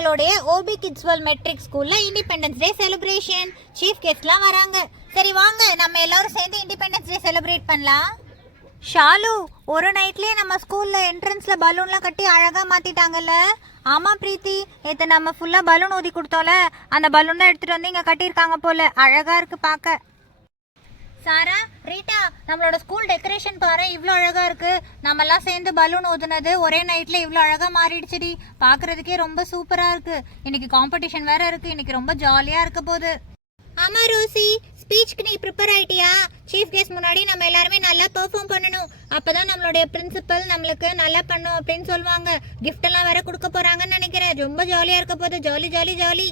நம்மளுடைய OP kids world matric ஸ்கூல்ல independence day celebration. Chief கெஸ்ட்லாம் வராங்க. சரி வாங்க நம்ம எல்லாரும் சேர்ந்து இண்டிபெண்டன்ஸ் டே செலிப்ரேட் பண்ணலாம். ஷாலு, ஒரு நைட்லயே நம்ம ஸ்கூல்ல என்ட்ரன்ஸ்ல பலூன்லாம் கட்டி அழகா மாத்திட்டாங்கல்ல. ஆமா பிரீத்தி, நேற்று நம்ம ஃபுல்லா பலூன் ஊதி கொடுத்தோம்ல, அந்த பலூன் தான் எடுத்துட்டு வந்து இங்க கட்டியிருக்காங்க போல. அழகா இருக்கு பார்க்க. சாரா, ரீட்டா, நம்மளோட ஸ்கூல் டெக்கரேஷன் பாரு, இவ்வளோ அழகா இருக்கு. நம்மெல்லாம் சேர்ந்து பலூன் ஊதுனது ஒரே நைட்ல இவ்வளோ அழகா மாறிடுச்சுடி. பார்க்கறதுக்கே ரொம்ப சூப்பரா இருக்கு. இன்னைக்கு காம்படிஷன் வேற இருக்கு. இன்னைக்கு ரொம்ப ஜாலியா இருக்க போகுது. ஆமா ரோசி, ஸ்பீச்சுக்கு நீ ப்ரிப்பேர் ஆயிட்டியா? சீஃப் கெஸ்ட் முன்னாடி நம்ம எல்லாருமே நல்லா பெர்ஃபார்ம் பண்ணணும். அப்பதான் நம்மளுடைய பிரின்சிபல் நம்மளுக்கு நல்லா பண்ணும் அப்படின்னு சொல்லுவாங்க. கிஃப்ட் எல்லாம் வேற கொடுக்க போறாங்கன்னு நினைக்கிறேன். ரொம்ப ஜாலியா இருக்க போகுது. Jolly jolly jolly.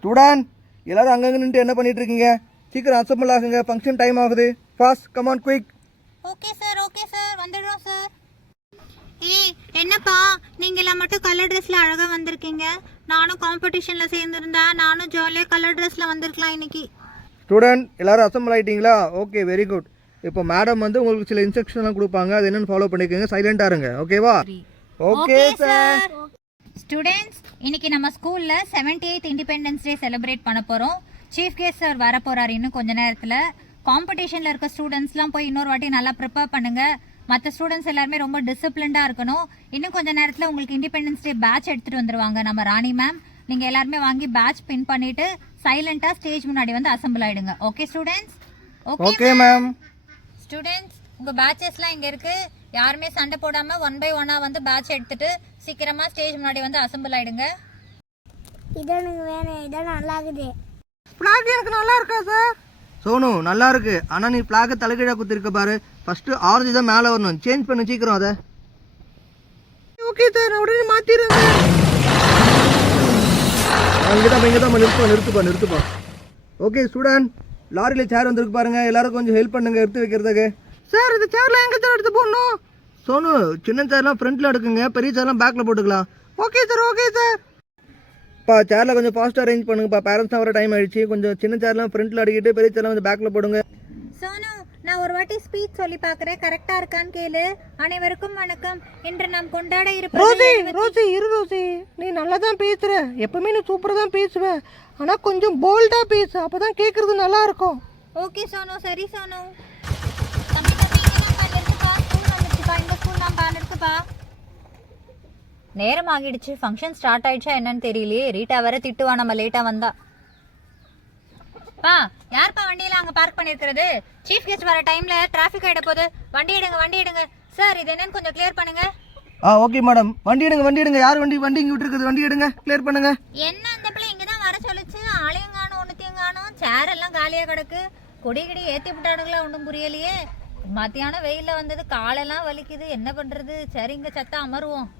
ஸ்டூடெண்ட் எல்லாரும் அங்கங்க நின்று என்ன பண்ணிட்டு இருக்கீங்க? சீக்கிரம் அசம்பிள் ஆகுங்க, ஃபங்க்ஷன் டைம் ஆகுது. Fast, come on quick. Okay sir வந்துடுறோம் சார். ஏய் என்னப்பா, நீங்க எல்லாம் மட்டும் கலர் ட்ரெஸ்ல அழகா வந்திருக்கீங்க. நானும் காம்படிஷன்ல சேர்ந்துருந்தா நானும் ஜாலியா கலர் ட்ரெஸ்ல வந்திருக்கலாம் இன்னைக்கு. ஸ்டூடெண்ட் எல்லாரும் அசம்பிள் ஆயிட்டீங்களா? Okay, very good. இப்போ மேடம் வந்து உங்களுக்கு சில இன்ஸ்ட்ரக்ஷன்லாம் கொடுப்பாங்க, அது என்னன்னு ஃபாலோ பண்ணிக்கோங்க. சைலண்டா இருங்க, ஓகேவா? Okay sir. ஸ்டூடெண்ட்ஸ், இன்னைக்கு நம்ம ஸ்கூல்ல 78th இண்டிபெண்டன்ஸ் டே செலிப்ரேட் பண்ண போறோம். சீஃப் கெஸ்ட் சார் வர போறாரு இன்னும் கொஞ்ச நேரத்துல. காம்படிஷன்ல இருக்க ஸ்டூடெண்ட்ஸ்லாம் போய் இன்னொரு வாட்டி நல்லா ப்ரிப்பேர் பண்ணுங்க. மற்ற ஸ்டூடெண்ட்ஸ் எல்லாருமே ரொம்ப டிசிப்ளின்டா இருக்கணும். இன்னும் கொஞ்ச நேரத்துல உங்களுக்கு இண்டிபெண்டன்ஸ் டே பேட்ச் எடுத்துட்டு வந்துருவாங்க நம்ம ராணி மேம். நீங்க எல்லாருமே வாங்கி பேட்ச் பின் பண்ணிட்டு சைலண்டா ஸ்டேஜ் முன்னாடி வந்து அசம்பிள் ஆயிடுங்க. Okay students? Okay ma'am. Students, உங்க பேட்சஸ்லாம் இங்க இருக்கு. யாருமே சண்டை போடாம 1 by 1 வந்து பேட்ச் எடுத்துட்டு சீக்கிரமா ஸ்டேஜ் முன்னாடி வந்து அசம்பிள் ஆயிடுங்க. இதான் எனக்கு வேணும். இதான் நல்லா இருக்குது. ஃபிளாக் எனக்கு நல்லா இருக்கா சார்? சோனு நல்லா இருக்கு. ஆனா நீ ஃபிளாக தலைகீழா குத்திருக்க பாரு. ஃபர்ஸ்ட் ஆரஞ்சு தான் மேலே வரணும். சேஞ்ச் பண்ணு சீக்கிரம் அதை. ஓகே சார், நான் உடனே மாத்திடுறேன். நிறுத்துப்பா. ஓகே ஸ்டூடெண்ட், லாரியில் சேர் வந்துருக்கு பாருங்க. எல்லாரும் கொஞ்சம் ஹெல்ப் பண்ணுங்க எடுத்து வைக்கிறதுக்கு. சார் இந்த சேர்ல எங்க சார் எடுத்து போடணும்? சோனு, சின்ன சேர்லாம் ஃப்ரண்ட்ல எடுக்குங்க, பெரிய சேர்லாம் பேக்ல போட்டுக்கலாம். Okay sir. பா சேர்ல கொஞ்சம் ஃபாஸ்ட்டாக அரேஞ்ச் பண்ணுங்கப்பா. பேரண்ட்ஸ் வர டைம் ஆயிடுச்சு. கொஞ்சம் சின்ன சேர்லாம் ஃப்ரண்ட்ல அடிக்கிட்டு பெரிய சேர்லாம் கொஞ்சம் பேக்ல போடுங்க. சோனு, நான் ஒரு வாட்டி ஸ்பீச் சொல்லி பார்க்கறேன், கரெக்டா இருக்கான்னு கேளு. அனைவருக்கும் வணக்கம். இன்று நாம் கொண்டாட ரோசி இரு ரோசி, நீ நல்லா தான் பேசுற. எப்பவுமே நீ சூப்பரா தான் பேசுவ. ஆனா கொஞ்சம் போல்டா பேசு, அப்பதான் கேக்குறது நல்லா இருக்கும். ஓகே சோனு, சரி சோனு. தம்பி இங்கதான் பண்ணிருக்குப்பா. ஸ்கூல் வந்துருச்சுப்பா. இந்த ஸ்கூல் தான் பண்ணிருக்குப்பா. நேரம் ஆகிடுச்சு. ஃபங்க்ஷன் ஸ்டார்ட் ஆயிடுச்சா என்னன்னு தெரியலையே. ரீட்டா வேற திட்டுவா நம்ம லேட்டா வந்தா. பா, யார்ப்பா வண்டியில அங்க பார்க் பண்ணிருக்கிறது? சீஃப் கெஸ்ட் வர டைம்ல டிராஃபிக் ஆயிட போகுது. வண்டி எடுங்க. சார் இது என்னன்னு கொஞ்சம் கிளியர் பண்ணுங்க. Okay madam. வண்டி எடுங்க. யார் வண்டி இங்க விட்டுருக்குது? வண்டி எடுங்க, கிளியர் பண்ணுங்க. என்ன அந்த பிள்ளை இங்கதான் வர சொல்லுச்சு? ஆளையும் காணும், ஒண்ணுத்தையும் காணும். சேர் எல்லாம் காலியா கிடக்கு. கொடி ஏத்தி விட்டானுங்களா? ஒன்றும் புரியலையே. மத்தியானம் வெயில வந்தது, காலெல்லாம் வலிக்குது. என்ன பண்றது? சரி, இங்க சத்தா அமருவோம்.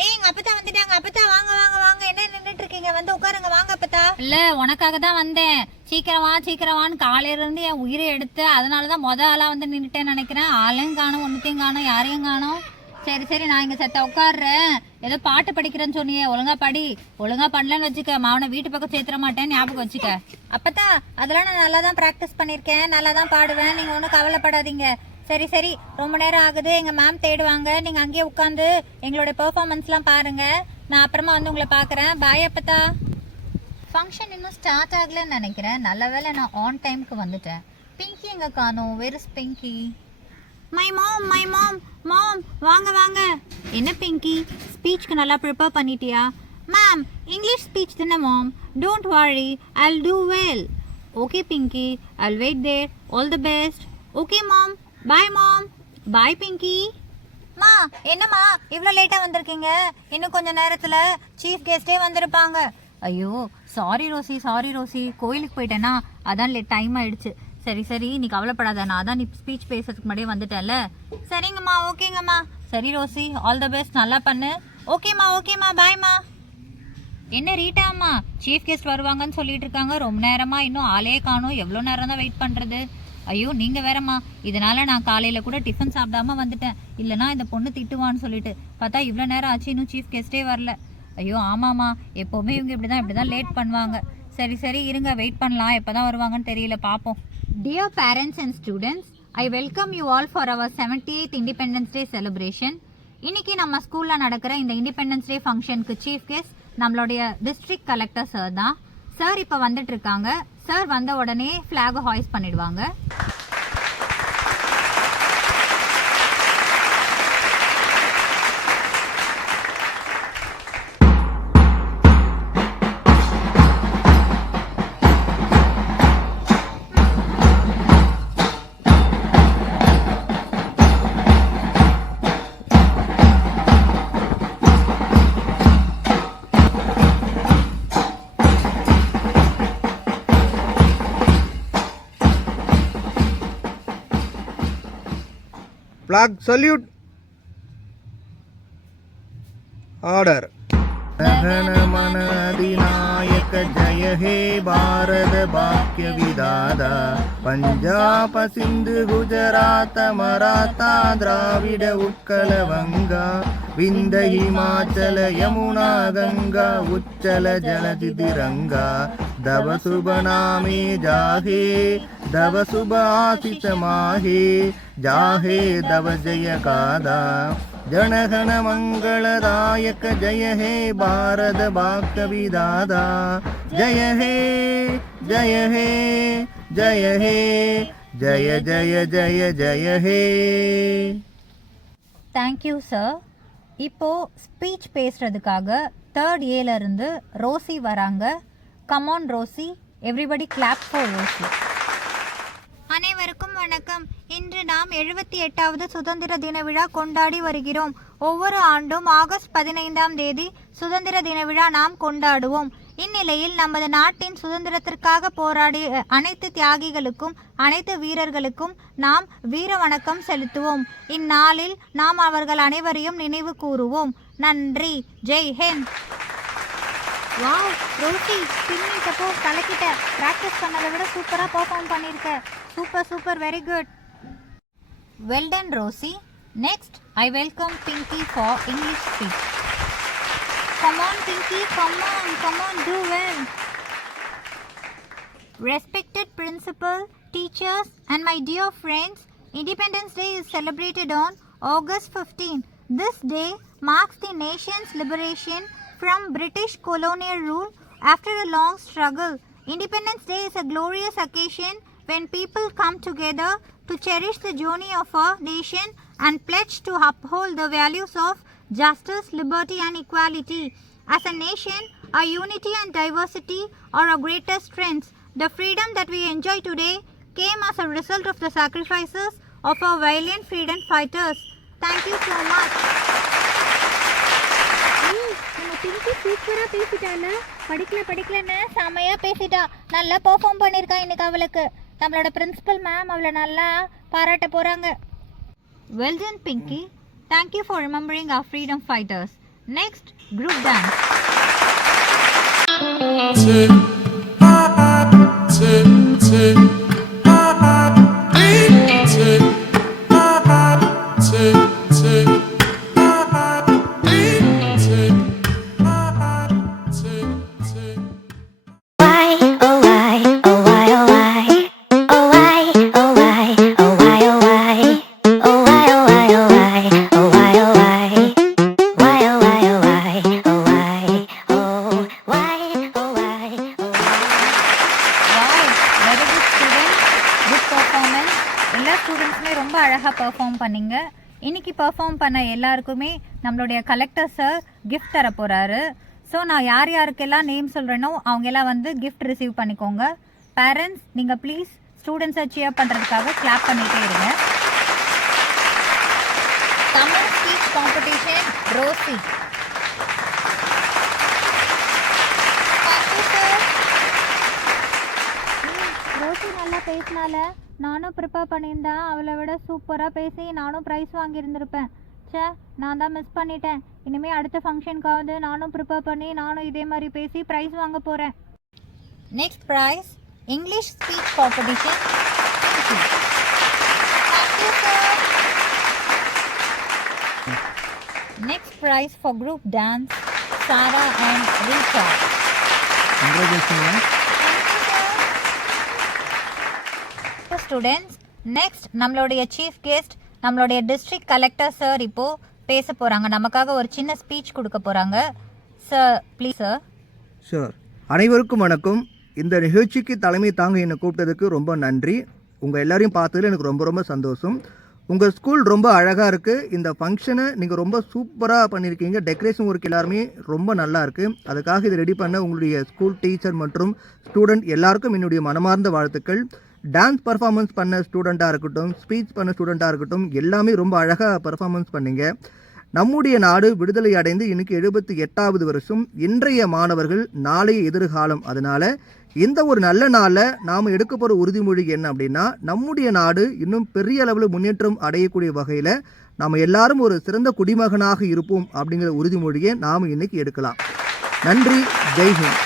ஏய், எங்க அப்பத்தா வந்துட்டாங்க. அப்பத்தா வாங்க. என்ன நின்னுட்டு இருக்கீங்க? வந்து உட்காருங்க. வாங்க அப்பத்தா. இல்ல, உனக்காக தான் வந்தேன். சீக்கிரவான்னு காலையில இருந்து என் உயிரை எடுத்து, அதனாலதான் ஆளா வந்து நின்னுட்டேன்னு நினைக்கிறேன். ஆளையும் காணும், ஒன்னுத்தையும் காணும், யாரையும் காணும். சரி, நான் இங்க சத்த உட்காடுறேன். ஏதோ பாட்டு படிக்கிறேன்னு சொன்னியே, ஒழுங்கா படி. ஒழுங்கா பண்ணலன்னு வச்சுக்க, மாவனை வீட்டு பக்கம் சேர்த்துற மாட்டேன், ஞாபகம் வச்சுக்க. அப்பத்தா, அதெல்லாம் நான் நல்லா தான் ப்ராக்டிஸ் பண்ணிருக்கேன், நல்லா தான் பாடுவேன். நீங்க ஒன்றும் கவலைப்படாதீங்க. சரி, ரொம்ப நேரம் ஆகுது. எங்க மேம் தேடுவாங்க. நீங்க அங்கேயே உட்காந்து எங்களோட பெர்ஃபார்மன்ஸ்லாம் பாருங்க. நான் அப்புறமா வந்து உங்களை பாக்குறேன். பாய் அப்பத்தா. ஃபங்க்ஷன் இன்னும் ஸ்டார்ட் ஆகலன்னு நினைக்கிறேன். நல்ல வேளை நான் ஆன் டைமுக்கு வந்துட்டேன். பிங்கி எங்க காணோம்? Where is Pinky? My mom வாங்க. என்ன பிங்கி, ஸ்பீச்சுக்கு நல்லா ப்ரிப்பேர் பண்ணிட்டியா? மேம், இங்கிலீஷ் ஸ்பீச் தானே ma'am. Don't worry, I'll do well. Okay Pinky, I'll wait there. All the best. Okay ma'am. Bye Pinky. மா, என்னம்மா இவ்வளோ லேட்டாக வந்திருக்கீங்க? இன்னும் கொஞ்சம் நேரத்தில் சீஃப் கெஸ்டே வந்திருப்பாங்க. ஐயோ, சாரி ரோசி, கோயிலுக்கு போயிட்டேன்னா அதான் டைம் ஆயிடுச்சு. சரி, நீ கவலைப்படாத. நான் அதான் நீ ஸ்பீச் பேசுறதுக்கு முன்னாடியே வந்துட்டேன்ல. சரிங்கம்மா, ஓகேங்கம்மா. சரி ரோசி, ஆல் த பெஸ்ட், நல்லா பண்ணு. ஓகேம்மா, பாய்மா. என்ன ரீட்டா அம்மா, சீஃப் கெஸ்ட் வருவாங்கன்னு சொல்லிட்டு இருக்காங்க. ரொம்ப நேரமா இன்னும் ஆளே காணும். எவ்வளோ நேரம் தான் வெயிட் பண்ணுறது? ஐயோ, நீங்கள் வேறம்மா. இதனால நான் காலையில் கூட டிஃபன் சாப்பிடாம வந்துட்டேன். இல்லைனா இந்த பொண்ணு திட்டுவான்னு சொல்லிட்டு பார்த்தா இவ்வளோ நேரம் ஆச்சு, இன்னும் சீஃப் கெஸ்ட்டே வரல. ஐயோ ஆமாம்மா, எப்போவுமே இவங்க இப்படி தான் லேட் பண்ணுவாங்க. சரி, இருங்க, வெயிட் பண்ணலாம். எப்போ தான் வருவாங்கன்னு தெரியல, பார்ப்போம். Dear parents and students, I welcome you all for our 78th independence day celebration. இன்னைக்கு நம்ம ஸ்கூலில் நடக்கிற இந்த இண்டிபெண்டன்ஸ் டே ஃபங்க்ஷனுக்கு சீஃப் கெஸ்ட் நம்மளுடைய டிஸ்ட்ரிக்ட் கலெக்டர் சார் தான். சார் இப்போ வந்துட்டு இருக்காங்க. சார் வந்த உடனே ஃப்ளாகை ஹாய்ஸ் பண்ணிடுவாங்க. Flag salute. Order. जनगण अधिनायक जय हे भारत भाग्य विधाता पंजाब सिंधु गुजरात मराठा द्राविड उत्कल वंगा विंध्य हिमाचल यमुना गंगा उच्चल जलधि तिरंगा दव शुभ नामे जाहे दव शुभ आशिष माहे जाहे दव जय कादा जनगण मंगलदायक जय हे भारत भाग्य विधाता जय हे जय हे जय हे जय जय जय जय हे. Thank you sir. இப்போது ஸ்பீச் பேசுகிறதுக்காக 3rd ஏல இருந்து ரோசி வராங்க. Come on Rosy, everybody clap for Rosy. அனைவருக்கும் வணக்கம். இன்று நாம் 78வது சுதந்திர தின விழா கொண்டாடி வருகிறோம். ஒவ்வொரு ஆண்டும் ஆகஸ்ட் 15ஆம் தேதி சுதந்திர தின விழா நாம் கொண்டாடுவோம். இந்நிலையில் நமது நாட்டின் சுதந்திரத்திற்காக போராடிய அனைத்து தியாகிகளுக்கும் அனைத்து வீரர்களுக்கும் நாம் வீர வணக்கம் செலுத்துவோம். இந்நாளில் நாம் அவர்கள் அனைவரையும் நினைவு கூறுவோம். நன்றி. ஜெய் ஹிந்த். வாவ் ரோசி, பின்னிட்டப்போ கலக்கிட்ட. ப்ராக்டிஸ் பண்ணதை விட சூப்பராக பர்ஃபார்ம் பண்ணியிருக்க. Super super, very good. Well done Rosy. Next I welcome Pinky for English speech. Come on Pinky, come on, do well. Respected principal, teachers and my dear friends, Independence Day is celebrated on August 15. This day marks the nation's liberation from British colonial rule after a long struggle. Independence Day is a glorious occasion when people come together to cherish the journey of our nation and pledge to uphold the values of justice, liberty and equality. As a nation, our unity and diversity are our greatest strengths. The freedom that we enjoy today came as a result of the sacrifices of our valiant freedom fighters. Thank you so much. நம்ம பிங்கி சூப்பராக பேசிட்டால. படிக்கலன்னு செமையாக பேசிட்டா. நல்லா perform பண்ணியிருக்கா இன்னைக்கு. அவளுக்கு நம்மளோட principal ma'am அவளை நல்லா பாராட்ட போகிறாங்க. Well done Pinki. Thank you for remembering our freedom fighters. Next, group dance. Perform பண்ணிங்க. இன்னைக்கு பெர்ஃபார்ம் பண்ண எல்லாருக்குமே நம்மளுடைய கலெக்டர் சார் கிஃப்ட் தர போகிறாரு. ஸோ நான் யார் யாருக்கெல்லாம் நேம் சொல்கிறேனோ அவங்கெல்லாம் வந்து கிஃப்ட் ரிசீவ் பண்ணிக்கோங்க. பேரண்ட்ஸ், நீங்கள் ப்ளீஸ் ஸ்டூடெண்ட்ஸை சியர் பண்ணுறதுக்காக கிளாப் பண்ணிகிட்டே இருங்க. Tamil speech competition Rosie. Rosie நல்லா பேசினால. நானும் ப்ரிப்பேர் பண்ணியிருந்தேன். அவளை விட சூப்பராக பேசி நானும் ப்ரைஸ் வாங்கியிருந்திருப்பேன். சே, நான் தான் மிஸ் பண்ணிட்டேன். இனிமேல் அடுத்த ஃபங்க்ஷனுக்காவது நானும் ப்ரிப்பேர் பண்ணி நானும் இதே மாதிரி பேசி ப்ரைஸ் வாங்க போகிறேன். Next prize English speech competition. Next prize for group dance, Sarah and Rita. Congratulations. Students, next நம்மளுடைய சீஃப் கெஸ்ட் நம்மளுடைய டிஸ்ட்ரிக்ட் கலெக்டர் சார் இப்போது பேச போகிறாங்க. நமக்காக ஒரு சின்ன ஸ்பீச் கொடுக்க போகிறாங்க. Sir please sir. ஷூர். அனைவருக்கும் வணக்கம். இந்த நிகழ்ச்சிக்கு தலைமை தாங்க என்னை கூப்பிட்டதுக்கு ரொம்ப நன்றி. உங்கள் எல்லாரையும் பார்த்ததுல எனக்கு ரொம்ப ரொம்ப சந்தோஷம். உங்கள் ஸ்கூல் ரொம்ப அழகாக இருக்குது. இந்த ஃபங்க்ஷனை நீங்கள் ரொம்ப சூப்பராக பண்ணியிருக்கீங்க. டெக்கரேஷன் ஒர்க் எல்லாருமே ரொம்ப நல்லா இருக்குது. அதுக்காக இதை ரெடி பண்ண உங்களுடைய ஸ்கூல் டீச்சர் மற்றும் ஸ்டூடெண்ட் எல்லாருக்கும் என்னுடைய மனமார்ந்த வாழ்த்துக்கள். டான்ஸ் பர்ஃபார்மன்ஸ் பண்ண ஸ்டூடெண்ட்டாக இருக்கட்டும், ஸ்பீச் பண்ண ஸ்டூடெண்ட்டாக இருக்கட்டும், எல்லாமே ரொம்ப அழகாக பர்ஃபார்மன்ஸ் பண்ணீங்க. நம்முடைய நாடு விடுதலை அடைந்து இன்னைக்கு 78வது வருஷம். இன்றைய மாணவர்கள் நாளைய எதிர்காலம். அதனால் இந்த ஒரு நல்ல நாளில் நாம் எடுக்க போகிற உறுதிமொழி என்ன அப்படின்னா, நம்முடைய நாடு இன்னும் பெரிய அளவில் முன்னேற்றம் அடையக்கூடிய வகையில் நாம் எல்லாரும் ஒரு சிறந்த குடிமகனாக இருப்போம் அப்படிங்கிற உறுதிமொழியை நாம் இன்னைக்கு எடுக்கலாம். நன்றி. Jai Hind.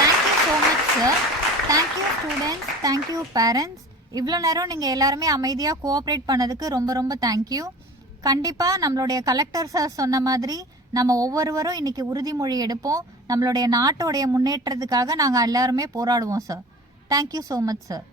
Thank you so much sir. Thank you students, thank you parents. இவ்வளோ நேரம் நீங்கள் எல்லாருமே அமைதியாக கோஆப்ரேட் பண்ணதுக்கு ரொம்ப ரொம்ப தேங்க்யூ. கண்டிப்பாக நம்மளுடைய கலெக்டர் சார் சொன்ன மாதிரி நம்ம ஒவ்வொருவரும் இன்றைக்கி உறுதிமொழி எடுப்போம். நம்மளுடைய நாட்டோடைய முன்னேற்றத்துக்காக நாங்கள் எல்லாருமே போராடுவோம் sir. Thank you so much sir.